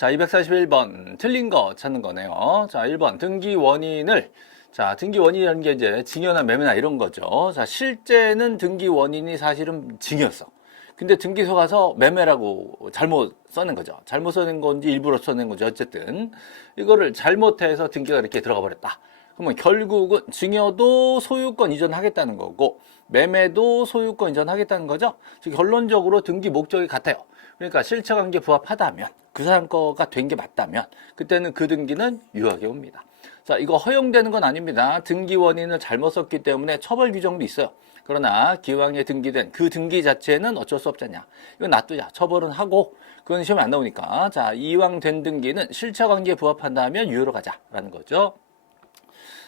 자, 241번 틀린 거 찾는 거네요. 자, 1번 등기 원인을 등기 원인이라는 게 이제 증여나 매매나 이런 거죠. 자, 실제는 등기 원인이 사실은 증여였어. 근데 등기소 가서 매매라고 잘못 써낸 거죠. 잘못 써낸 건지 일부러 써낸 건지 어쨌든 이거를 잘못해서 등기가 이렇게 들어가 버렸다. 그러면 결국은 증여도 소유권 이전하겠다는 거고 매매도 소유권 이전하겠다는 거죠. 즉 결론적으로 등기 목적이 같아요. 그러니까 실체관계 부합하다면 그 사람 거가 된 게 맞다면 그때는 그 등기는 유효하게 옵니다. 자, 이거 허용되는 건 아닙니다. 등기 원인을 잘못 썼기 때문에 처벌 규정도 있어요. 그러나 기왕에 등기된 그 등기 자체는 어쩔 수 없잖냐. 이거 놔두자. 처벌은 하고 그건 시험에 안 나오니까 자, 이왕 된 등기는 실체관계에 부합한다면 유효로 가자라는 거죠.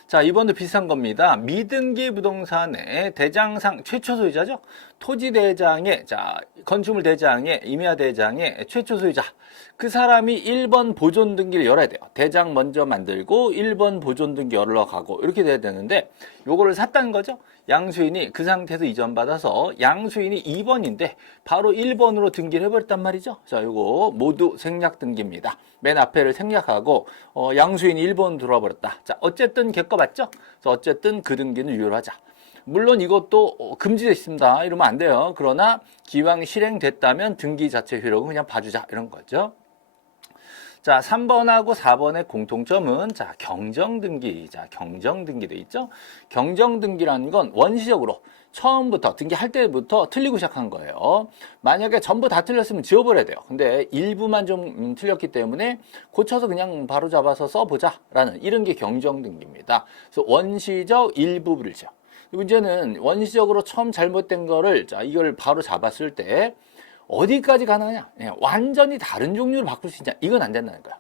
자, 이번도 비슷한 겁니다. 미등기 부동산의 대장상 최초 소유자죠. 토지대장의, 건축물 대장의, 임야 대장의 최초 소유자. 그 사람이 1번 보존 등기를 열어야 돼요. 대장 먼저 만들고 1번 보존 등기 열러 가고 이렇게 돼야 되는데 요거를 샀다는 거죠. 양수인이 그 상태에서 이전받아서 양수인이 2번인데 바로 1번으로 등기를 해버렸단 말이죠. 자, 요거 모두 생략 등기입니다. 맨 앞에를 생략하고 양수인이 1번 들어와 버렸다. 자, 어쨌든 개거 맞죠? 그래서 어쨌든 그 등기는 유효로 하자. 물론 이것도 금지되어 있습니다. 이러면 안 돼요. 그러나 기왕 실행됐다면 등기 자체 효력은 그냥 봐주자 이런 거죠. 자, 3번하고 4번의 공통점은 경정등기. 경정등기도 있죠. 경정등기라는 건 원시적으로 처음부터 등기할 때부터 틀리고 시작한 거예요. 만약에 전부 다 틀렸으면 지워버려야 돼요. 근데 일부만 좀 틀렸기 때문에 고쳐서 그냥 바로 잡아서 써보자라는 이런 게 경정등기입니다. 그래서 원시적 일부를 지어. 문제는 원시적으로 처음 잘못된 거를 이걸 바로 잡았을 때 어디까지 가능하냐? 완전히 다른 종류를 바꿀 수 있냐? 이건 안 된다는 거야.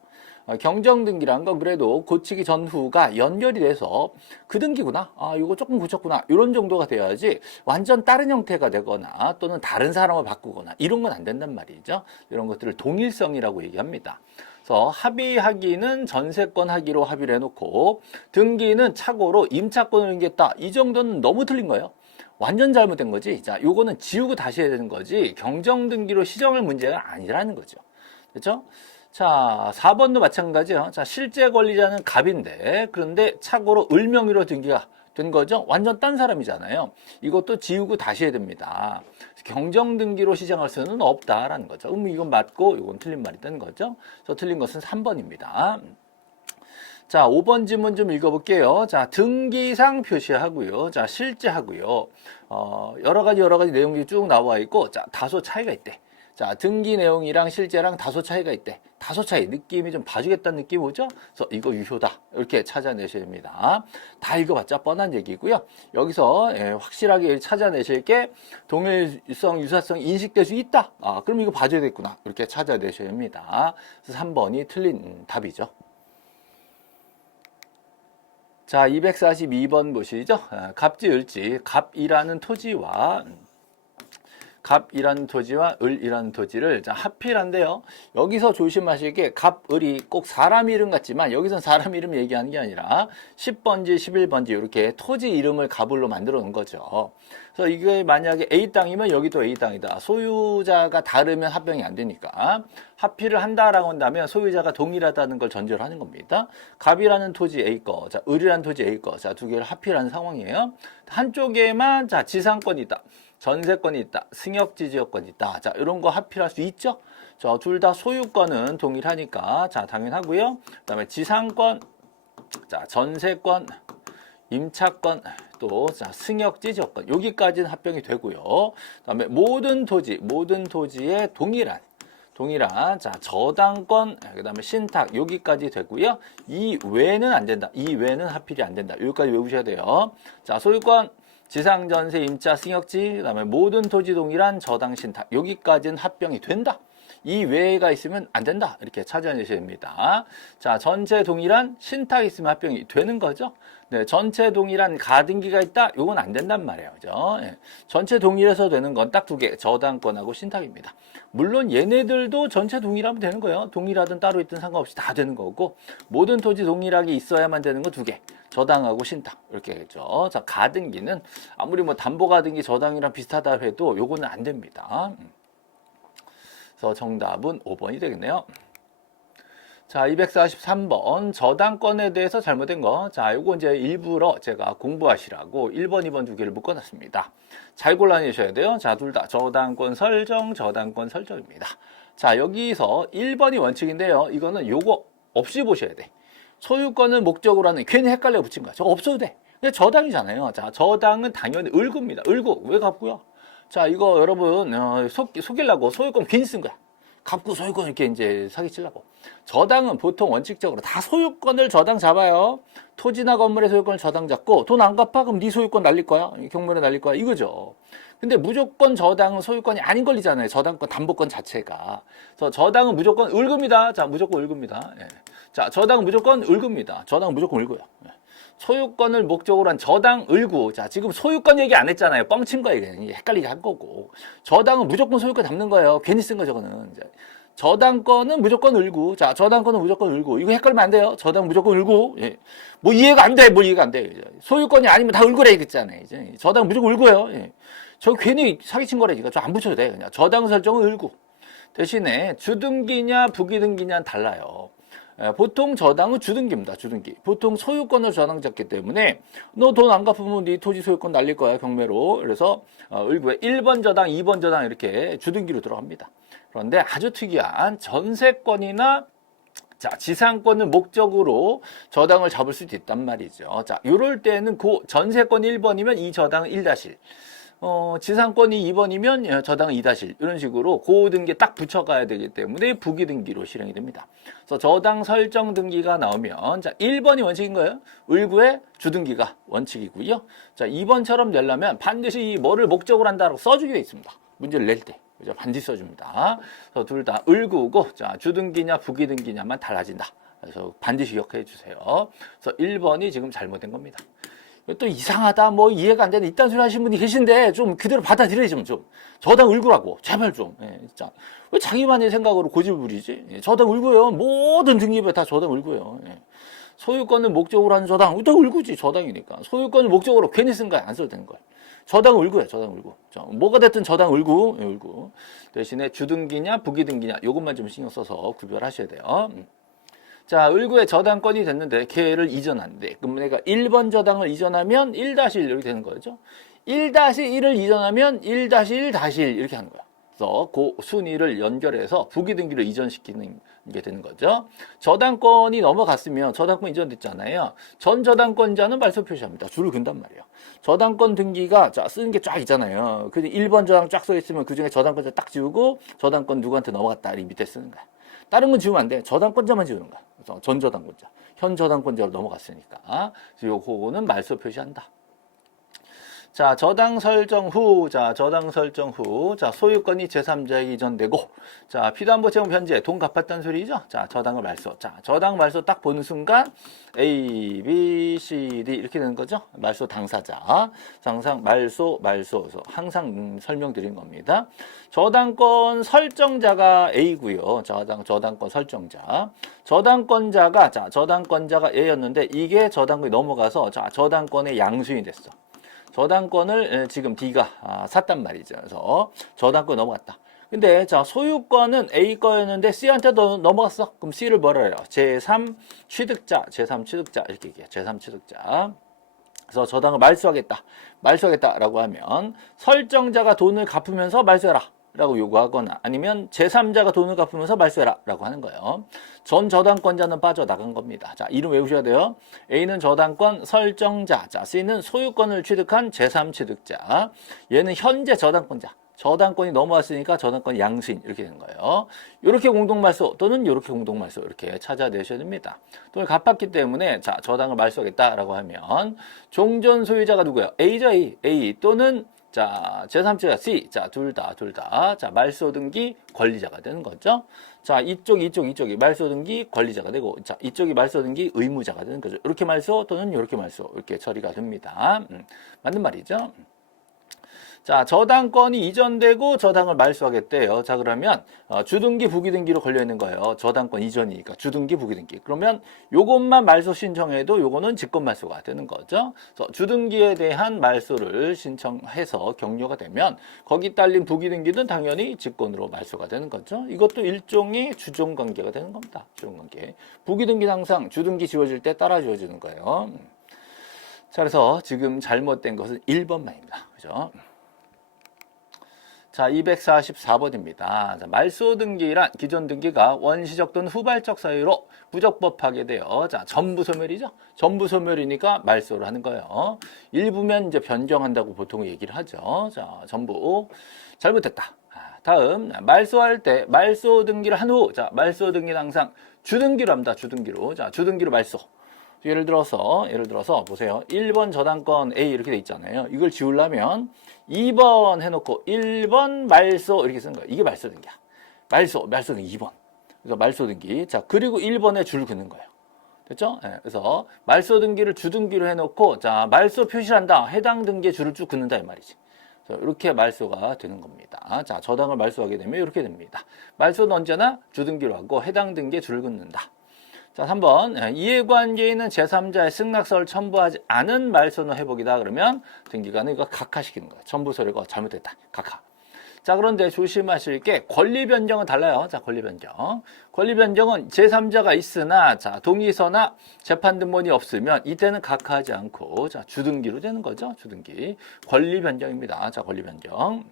경정등기란 건 그래도 고치기 전후가 연결이 돼서 그 등기구나. 이거 조금 고쳤구나. 이런 정도가 돼야지 완전 다른 형태가 되거나 또는 다른 사람을 바꾸거나 이런 건 안 된단 말이죠. 이런 것들을 동일성이라고 얘기합니다. 그래서 합의하기는 전세권 하기로 합의를 해놓고 등기는 착오로 임차권을 옮겼다. 이 정도는 너무 틀린 거예요. 완전 잘못된 거지. 자, 요거는 지우고 다시 해야 되는 거지. 경정등기로 시정할 문제가 아니라는 거죠. 그렇죠? 자, 4번도 마찬가지예요. 자, 실제 권리자는 갑인데 그런데 착오로 을명의로 등기가 된 거죠. 완전 딴 사람이잖아요. 이것도 지우고 다시 해야 됩니다. 경정등기로 시정할 수는 없다라는 거죠. 이건 맞고 이건 틀린 말이라는 거죠. 그래서 틀린 것은 3번입니다. 자, 5번 지문 좀 읽어볼게요. 자, 등기상 표시하고요. 자, 실제 하고요. 여러 가지 내용이 쭉 나와 있고, 자, 다소 차이가 있대. 자, 등기 내용이랑 실제랑 다소 차이가 있대. 다소 차이, 느낌이 좀 봐주겠다는 느낌 오죠? 그래서 이거 유효다. 이렇게 찾아내셔야 됩니다. 다 읽어봤자 뻔한 얘기고요. 여기서 확실하게 찾아내실 게 동일성, 유사성 인식될 수 있다. 그럼 이거 봐줘야겠구나. 이렇게 찾아내셔야 됩니다. 그래서 3번이 틀린 답이죠. 자, 242번 보시죠. 갑지, 을지, 갑이라는 토지와 을이라는 토지를 합필한데요. 여기서 조심하실 게 갑, 을이 꼭 사람 이름 같지만 여기선 사람 이름 얘기하는 게 아니라 10번지, 11번지 이렇게 토지 이름을 갑을로 만들어 놓은 거죠. 그래서 이게 만약에 A 땅이면 여기도 A 땅이다. 소유자가 다르면 합병이 안 되니까 합필을 한다라고 한다면 소유자가 동일하다는 걸 전제로 하는 겁니다. 갑이라는 토지 A 거, 자, 을이라는 토지 A 거, 자, 두 개를 합필하는 상황이에요. 한쪽에만 전세권이 있다. 전세권이 있다. 승역지지역권이 있다. 자, 이런 거 합필할 수 있죠? 저 둘 다 소유권은 동일하니까 자, 당연하고요. 그다음에 지상권, 자, 전세권, 임차권, 또 승역지지역권 여기까지는 합병이 되고요. 그다음에 모든 토지의 동일한 저당권, 그다음에 신탁 여기까지 되고요. 이 외에는 안 된다. 이 외에는 합필이 안 된다. 여기까지 외우셔야 돼요. 자, 소유권 지상, 전세, 임차, 승역지, 그다음에 모든 토지 동일한 저당, 신탁 여기까지는 합병이 된다. 이 외가 있으면 안 된다. 이렇게 찾아내셔야 됩니다. 자, 전체 동일한 신탁이 있으면 합병이 되는 거죠. 네, 전체 동일한 가등기가 있다. 이건 안 된단 말이에요. 그죠? 네, 전체 동일해서 되는 건 딱 두 개. 저당권하고 신탁입니다. 물론 얘네들도 전체 동일하면 되는 거예요. 동일하든 따로 있든 상관없이 다 되는 거고 모든 토지 동일하게 있어야만 되는 거 두 개. 저당하고 신탁 이렇게 했죠. 자, 가등기는 아무리 뭐 담보가등기 저당이랑 비슷하다 해도 요거는 안 됩니다. 그래서 정답은 5번이 되겠네요. 자, 243번 저당권에 대해서 잘못된 거. 자, 요거 이제 일부러 제가 공부하시라고 1번, 2번 두 개를 묶어놨습니다. 잘 골라내셔야 돼요. 자, 둘 다 저당권 설정입니다. 자, 여기서 1번이 원칙인데요. 이거는 요거 없이 보셔야 돼. 소유권을 목적으로 하는, 괜히 헷갈려 붙인 거야. 저거 없어도 돼. 근데 저당이잖아요. 자, 저당은 당연히 을구입니다. 을구. 왜 갑구요? 자, 이거 여러분, 속이려고 소유권 괜히 쓴 거야. 갑구 소유권 이렇게 이제 사기치려고. 저당은 보통 원칙적으로 다 소유권을 저당 잡아요. 토지나 건물의 소유권을 저당 잡고 돈 안 갚아? 그럼 네 소유권 날릴 거야. 경매로 날릴 거야. 이거죠. 근데 무조건 저당은 소유권이 아닌 권리잖아요. 저당권 담보권 자체가. 그래서 저당은 무조건 을구입니다. 자, 무조건 을구입니다. 예. 자, 저당은 무조건 을구입니다. 저당은 무조건 을구요. 예. 소유권을 목적으로 한 저당 을구. 자, 지금 소유권 얘기 안 했잖아요. 뻥친 거예요. 헷갈리게 한 거고. 저당은 무조건 소유권 담는 거예요. 괜히 쓴 거 저거는. 저당권은 무조건 을구. 자, 저당권은 무조건 을구. 이거 헷갈리면 안 돼요. 저당 무조건 을구. 예. 뭐 이해가 안 돼. 뭐 이해가 안 돼. 소유권이 아니면 다 을구래. 그랬잖아요. 이제 저당 무조건 을구예요. 예. 저 괜히 사기친 거래. 저 안 붙여도 돼. 그냥 저당 설정은 을구. 대신에 주등기냐 부기등기냐는 달라요. 보통 저당은 주등기입니다. 주등기. 보통 소유권을 저당 잡기 때문에 너 돈 안 갚으면 네 토지 소유권 날릴 거야. 경매로. 그래서 을구에 1번 저당, 2번 저당 이렇게 주등기로 들어갑니다. 그런데 아주 특이한 전세권이나 자, 지상권을 목적으로 저당을 잡을 수도 있단 말이죠. 자, 요럴 때는 그 전세권 1번이면 이 저당은 1-1. 지상권이 2번이면 저당은 2-1 이런 식으로 고등기 딱 붙여가야 되기 때문에 부기등기로 실행이 됩니다. 그래서 저당 설정 등기가 나오면 자 1번이 원칙인 거예요. 을구의 주등기가 원칙이고요. 자 2번처럼 내려면 반드시 뭐를 목적으로 한다고 써주게 있습니다. 문제를 낼 때. 그죠? 반드시 써줍니다. 그래서 둘 다 을구고 자 주등기냐 부기등기냐만 달라진다. 그래서 반드시 기억해 주세요. 그래서 1번이 지금 잘못된 겁니다. 또 이상하다 뭐 이해가 안 되는 이딴 소리 하시는 분이 계신데 좀 그대로 받아들여야지 좀. 저당 을구라고 제발 좀. 예, 진짜 왜 자기만의 생각으로 고집을 부리지? 예, 저당 을구예요. 모든 등기부에 다 저당 을구예요. 예. 소유권을 목적으로 하는 저당 또 을구지. 저당이니까 소유권을 목적으로 괜히 쓴 거야. 안 써도 되는 거야. 저당 을구야. 저당 을구. 자, 뭐가 됐든 저당 을구. 예, 을구. 대신에 주등기냐 부기등기냐 요것만 좀 신경 써서 구별하셔야 돼요. 자, 을구의 저당권이 됐는데 걔를 이전하는데 그럼 내가 1번 저당을 이전하면 1-1 이렇게 되는 거죠. 1-1을 이전하면 1-1-1 이렇게 하는 거야. 그래서 그 순위를 연결해서 부기등기를 이전시키는 게 되는 거죠. 저당권이 넘어갔으면 저당권 이전됐잖아요. 전 저당권자는 말소 표시합니다. 줄을 그은단 말이에요. 저당권 등기가 자 쓰는 게 쫙 있잖아요. 근데 1번 저당 쫙 써 있으면 그중에 저당권자 딱 지우고 저당권 누구한테 넘어갔다 이 밑에 쓰는 거야. 다른 건 지우면 안 돼. 저당권자만 지우는 거야. 그래서 전 저당권자, 현 저당권자로 넘어갔으니까. 그래서 요거는 말소 표시한다. 자, 저당 설정 후, 자, 소유권이 제3자에게 이전되고, 자, 피담보 채무 변제, 돈 갚았다는 소리죠? 자, 저당을 말소. 자, 저당 말소 딱 보는 순간, A, B, C, D 이렇게 되는 거죠? 말소 당사자. 항상 말소. 항상 설명드린 겁니다. 저당권 설정자가 A고요. 저당권 설정자. 저당권자가 A였는데, 이게 저당권이 넘어가서, 자, 저당권의 양수인이 됐어. 저당권을 지금 D가 샀단 말이죠. 그래서 저당권 넘어갔다. 근데 자 소유권은 A 거였는데 C한테도 넘어갔어. 그럼 C를 뭐라 해요? 제3 취득자 이렇게 얘기해요. 제3 취득자. 그래서 저당을 말소하겠다라고 하면 설정자가 돈을 갚으면서 말소해라. 라고 요구하거나 아니면 제3자가 돈을 갚으면서 말소해라 라고 하는 거예요. 전 저당권자는 빠져나간 겁니다. 자, 이름 외우셔야 돼요. A는 저당권 설정자, 자, C는 소유권을 취득한 제3취득자, 얘는 현재 저당권자. 저당권이 넘어왔으니까 저당권 양수인 이렇게 되는 거예요. 이렇게 공동말소 또는 이렇게 공동말소 이렇게 찾아내셔야 됩니다. 돈을 갚았기 때문에 자 저당을 말소하겠다라고 하면 종전 소유자가 누구예요? A죠. A 또는 자, 제3자가 C. 자, 둘 다. 자, 말소 등기 권리자가 되는 거죠. 자, 이쪽이 말소 등기 권리자가 되고, 자, 이쪽이 말소 등기 의무자가 되는 거죠. 이렇게 말소 또는 이렇게 말소. 이렇게 처리가 됩니다. 맞는 말이죠. 자, 저당권이 이전되고 저당을 말소하겠대요. 자, 그러면 주등기, 부기등기로 걸려 있는 거예요. 저당권 이전이니까 주등기, 부기등기. 그러면 요것만 말소 신청해도 요거는 직권 말소가 되는 거죠. 그래서 주등기에 대한 말소를 신청해서 격려가 되면 거기 딸린 부기등기는 당연히 직권으로 말소가 되는 거죠. 이것도 일종의 주종 관계가 되는 겁니다. 주종 관계. 부기등기는 항상 주등기 지워질 때 따라 지워지는 거예요. 자, 그래서 지금 잘못된 것은 1번만입니다. 그죠? 자, 244번입니다. 자, 말소 등기란 기존 등기가 원시적 또는 후발적 사유로 부적법하게 되어, 자, 전부 소멸이죠? 전부 소멸이니까 말소를 하는 거예요. 일부면 이제 변경한다고 보통 얘기를 하죠. 자, 전부 잘못됐다. 다음, 말소할 때 말소 등기를 한 후, 자, 말소 등기는 항상 주등기로 합니다. 주등기로. 자, 주등기로 말소. 예를 들어서 보세요. 1번 저당권 A 이렇게 돼 있잖아요. 이걸 지우려면 2번 해놓고 1번 말소 이렇게 쓰는 거예요. 이게 말소 등기야. 말소 등기 2번. 그래서 말소 등기. 자, 그리고 1번에 줄을 긋는 거예요. 됐죠? 네, 그래서 말소 등기를 주등기로 해놓고, 자, 말소 표시를 한다. 해당 등기에 줄을 쭉 긋는다 이 말이지. 이렇게 말소가 되는 겁니다. 자, 저당을 말소하게 되면 이렇게 됩니다. 말소는 언제나 주등기로 하고 해당 등기에 줄을 긋는다. 자, 3번. 이해관계에 있는 제3자의 승낙서를 첨부하지 않은 말소는 회복이다. 그러면 등기관은 이거 각하시키는 거예요. 첨부 서류가 잘못됐다. 각하. 자, 그런데 조심하실 게 권리 변경은 달라요. 자, 권리 변경. 권리 변경은 제3자가 있으나, 자, 동의서나 재판 등본이 없으면 이때는 각하하지 않고, 자, 주등기로 되는 거죠. 주등기. 권리 변경입니다. 자, 권리 변경.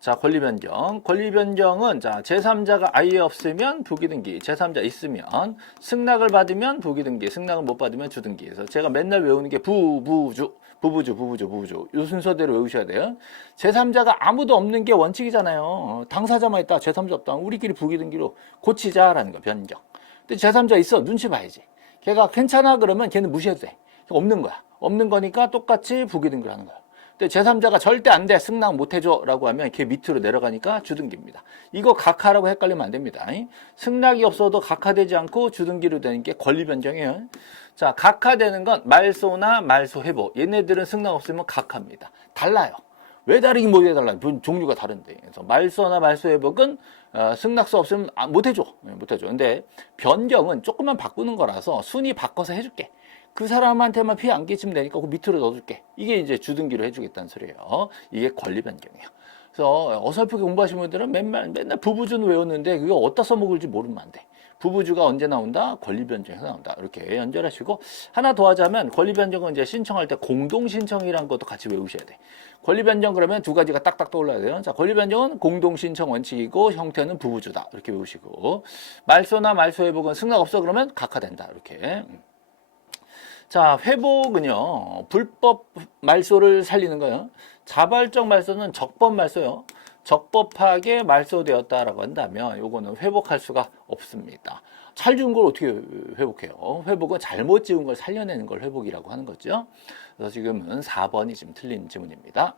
자, 권리 변경. 권리 변경은, 자, 제3자가 아예 없으면 부기등기, 제3자 있으면 승낙을 받으면 부기등기, 승낙을 못 받으면 주등기. 그래서 제가 맨날 외우는 게 부부주. 이 순서대로 외우셔야 돼요. 제3자가 아무도 없는 게 원칙이잖아요. 당사자만 있다, 제3자 없다. 우리끼리 부기등기로 고치자라는 거, 변경. 근데 제3자 있어, 눈치 봐야지. 걔가 괜찮아 그러면 걔는 무시해도 돼. 없는 거야. 없는 거니까 똑같이 부기등기를 하는 거야. 근데 제3자가 절대 안 돼, 승낙 못 해줘 라고 하면 걔 밑으로 내려가니까 주등기입니다. 이거 각하라고 헷갈리면 안 됩니다. 승낙이 없어도 각하되지 않고 주등기로 되는 게 권리 변경이에요. 자, 각하되는 건 말소나 말소 회복. 얘네들은 승낙 없으면 각하입니다. 달라요. 왜 다르긴 뭐왜 달라요? 종류가 다른데. 그래서 말소나 말소 회복은 승낙서 없으면 못 해줘. 못 해줘. 근데 변경은 조금만 바꾸는 거라서 순위 바꿔서 해줄게. 그 사람한테만 피해 안 끼치면 되니까 그 밑으로 넣어줄게. 이게 이제 주등기로 해주겠다는 소리예요. 이게 권리 변경이에요. 그래서 어설프게 공부하시는 분들은 맨날 부부주는 외웠는데 그게 어디다 써먹을지 모르면 안 돼. 부부주가 언제 나온다? 권리 변경에서 나온다. 이렇게 연결하시고 하나 더 하자면 권리 변경은 이제 신청할 때 공동 신청이라는 것도 같이 외우셔야 돼. 권리 변경 그러면 두 가지가 딱딱 떠올라야 돼요. 자, 권리 변경은 공동 신청 원칙이고 형태는 부부주다. 이렇게 외우시고 말소나 말소 회복은 승낙 없어 그러면 각하된다. 이렇게. 자, 회복은요, 불법 말소를 살리는 거예요. 자발적 말소는 적법 말소요. 적법하게 말소되었다라고 한다면 요거는 회복할 수가 없습니다. 잘 지은 걸 어떻게 회복해요? 회복은 잘못 지은 걸 살려내는 걸 회복이라고 하는 거죠. 그래서 지금은 4번이 지금 틀린 지문입니다.